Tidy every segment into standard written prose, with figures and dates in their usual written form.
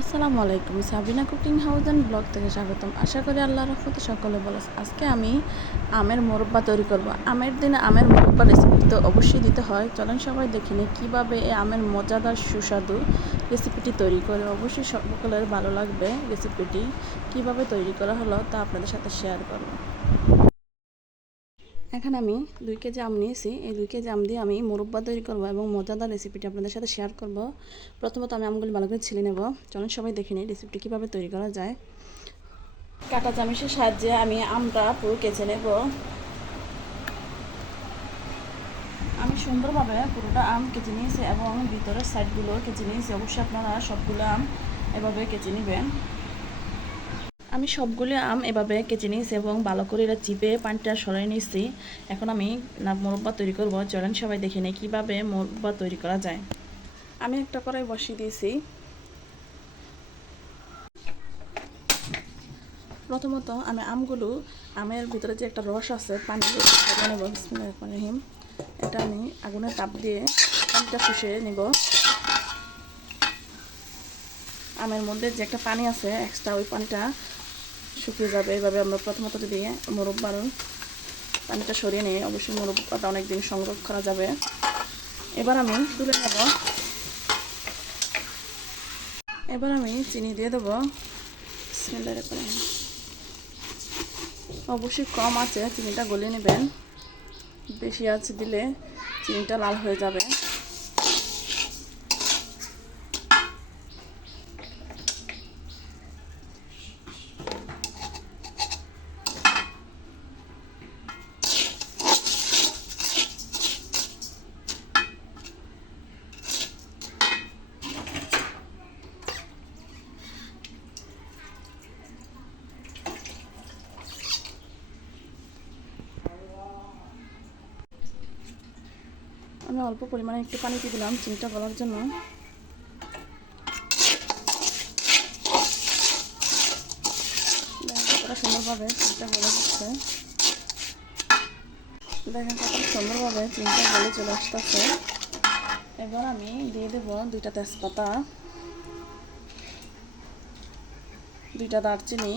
আসসালামু আলাইকুম, Sabina cooking house and blog থেকে স্বাগতম। আশা করি আল্লাহর রহমতে সকলে ভালো আছে। আজকে আমি আমের মোরব্বা তৈরি করব। আমের দিনে আমের মোরব্বা রেসিপি তো অবশ্যই দিতে হয়। চলেন সবাই দেখে নিই কীভাবে এই আমের মজাদার সুস্বাদু রেসিপিটি তৈরি করে। অবশ্যই সকলের ভালো লাগবে। রেসিপিটি কীভাবে তৈরি করা হলো তা আপনাদের সাথে শেয়ার করব। এখানে আমি 2 কেজি আম নিয়েছি। এই 2 কেজি আম দিয়ে আমি মোরব্বা তৈরি করব এবং মজাদার রেসিপিটি আপনাদের সাথে শেয়ার করব। প্রথমত আমি আমগুলি ভালো করে ছিলে নেব। চলুন সবাই দেখে নিই রেসিপিটি কীভাবে তৈরি করা যায়। কাঁটা চামচের সাহায্যে আমি আমটা পুরো কেচে নেব। আমি সুন্দরভাবে পুরোটা আম কেচে নিয়েছি এবং ভিতরের সাইডগুলো কেচে নিয়েছি। অবশ্যই আপনারা সবগুলো আম এভাবে কেচে নেবেন। আমি সবগুলো আম এভাবে কেচে নিয়েছি এবং ভালো করে এটা চিপে পানিটা সরাই নিয়েছি। এখন আমি মোরব্বা তৈরি করব। চলেন সবাই দেখে নিই কীভাবে মোরব্বা তৈরি করা যায়। আমি একটা কড়াই বসিয়ে দিয়েছি। প্রথমত আমি আমের ভিতরে যে একটা রস আছে পানি নেব। বিসমিল্লাহির রহমানির রহিম। এটা আমি আগুনের তাপ দিয়ে পানিটা শুষে নেব। আমের মধ্যে যে একটা পানি আছে এক্সট্রা, ওই পানিটা শুকিয়ে যাবে। এইভাবে আমরা প্রথমত যদি মোরব্বার পানিটা সরিয়ে নিয়ে অবশ্যই মোরব্বাটা অনেক দিন সংরক্ষণ করা যাবে। এবার আমি তুলে নেব। এবার আমি চিনি দিয়ে দেবো। বিসমিল্লাহির রহমানির রহিম। অবশ্যই কম আছে চিনিটা গলিয়ে নেবেন। বেশি আছে দিলে চিনিটা লাল হয়ে যাবে। আমি অল্প পরিমাণে একটু পানি দিয়ে দিলাম চিনিটা গলার জন্য। কতটা সুন্দরভাবে চিনিটা গলে যাচ্ছে। দেখেন কত সুন্দরভাবে চিনিটা গলে চলে আসতেছে। এবার আমি দিয়ে দেব 2টা তেজপাতা, 2টা দারচিনি,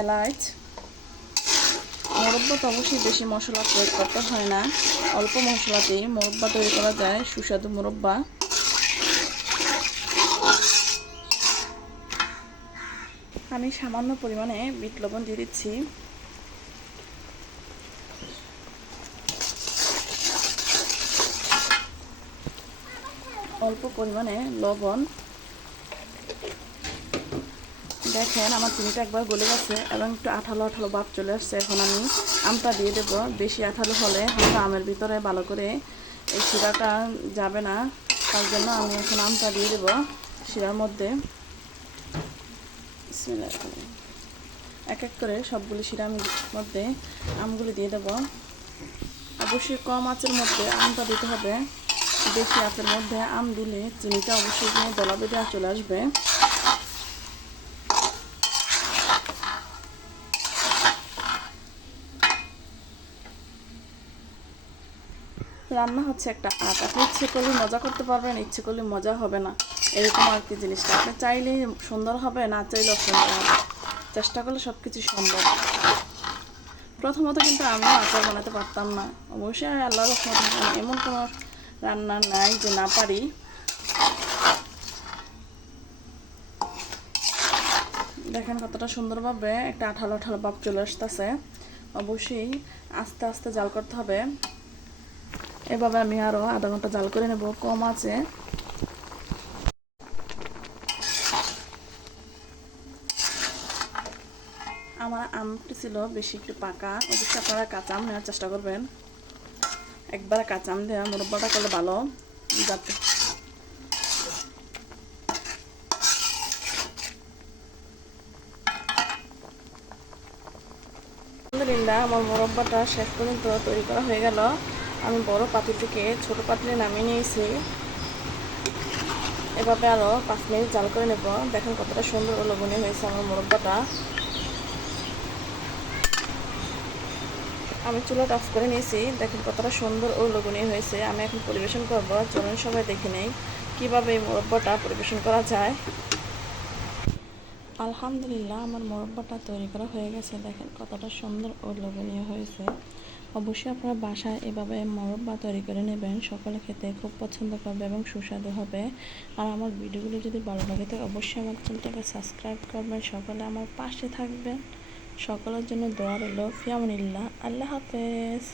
এলাচ। মোরব্বা তো অবশ্যই বেশি মশলা প্রয়োগ করতে হয় না, অল্প মশলাতেই মোরব্বা তৈরি করা যায়, সুস্বাদু মোরব্বা। আমি সামান্য পরিমাণে বিট লবণ দিয়ে দিচ্ছি। অল্প পরিমাণে লবণ। দেখেন আমার চিনিটা একবার গলে গেছে এবং একটু আঠালো আঠালো ভাব চলে আসছে। এখন আমি আমটা দিয়ে দেবো। বেশি আঠালো হলে হয়তো আমের ভিতরে ভালো করে এই শিরাটা যাবে না, তার জন্য আমি এখন আমটা দিয়ে দেবো শিরার মধ্যে। এক এক করে সবগুলি শিরার মধ্যে আমগুলি দিয়ে দেবো। অবশ্যই কম আঁচের মধ্যে আমটা দিতে হবে। বেশি আঁচের মধ্যে আম দিলে চিনিটা অবশ্যই দলা বেঁধে চলে আসবে। রান্না হচ্ছে একটা আর্ট। আপনি ইচ্ছে করলে মজা করতে পারবেন, ইচ্ছে করলে মজা হবে না, এরকম আর কি জিনিসটা। আপনি চাইলেই সুন্দর হবে, না চাইলেও সুন্দর হবে। চেষ্টা করলে সব কিছু সম্ভব। প্রথমত কিন্তু আমিও আচার বানাতে পারতাম না। অবশ্যই আল্লাহর রহমতে এমন কোনো রান্না নাই যে না পারি। দেখেন কতটা সুন্দরভাবে একটা আঠালো আঠালো ভাব চলে আসতেছে। অবশ্যই আস্তে আস্তে জাল করতে হবে। এভাবে আমি আরও আধা ঘন্টা জাল করে নেব কম আছে। আমার আমটি ছিল বেশি একটু পাকা। অবশ্যই আপনারা কাঁচা আম নেওয়ার চেষ্টা করবেন। একবার কাঁচা আম দেওয়া মোরব্বাটা করলে ভালো যাতে। আলহামদুলিল্লাহ আমার মোরব্বাটা শেষ পর্যন্ত তৈরি করা হয়ে গেল। আমি বড় পাতিল থেকে ছোট পাতিলে নামিয়ে নিয়েছি। এভাবে আরও 5 মিনিট জাল করে নেব। দেখেন কতটা সুন্দর ও লোভনীয় হয়েছে আমার মোরব্বাটা। আমি চুলাটা অফ করে নিয়েছি। দেখেন কতটা সুন্দর ও লোভনীয় হয়েছে। আমি এখন পরিবেশন করব। চলুন সবাই দেখে নেই কীভাবে এই মোরব্বাটা পরিবেশন করা যায়। আলহামদুলিল্লাহ আমার মোরব্বাটা তৈরি করা হয়ে গেছে। দেখেন কতটা সুন্দর ও লোভনীয় হয়েছে। অবশ্যই আপনারা বাসায় এভাবে মোরব্বা তৈরি করে নেবেন, সকলে খেতে খুব পছন্দ করবে এবং সুস্বাদু হবে। আর আমার ভিডিওগুলো যদি ভালো লাগে তো অবশ্যই আমার চ্যানেলটাকে সাবস্ক্রাইব করবেন, সকলে আমার পাশে থাকবেন। সকলের জন্য দোয়া রইল। ফি আমানিল্লাহ। আল্লাহ হাফেজ।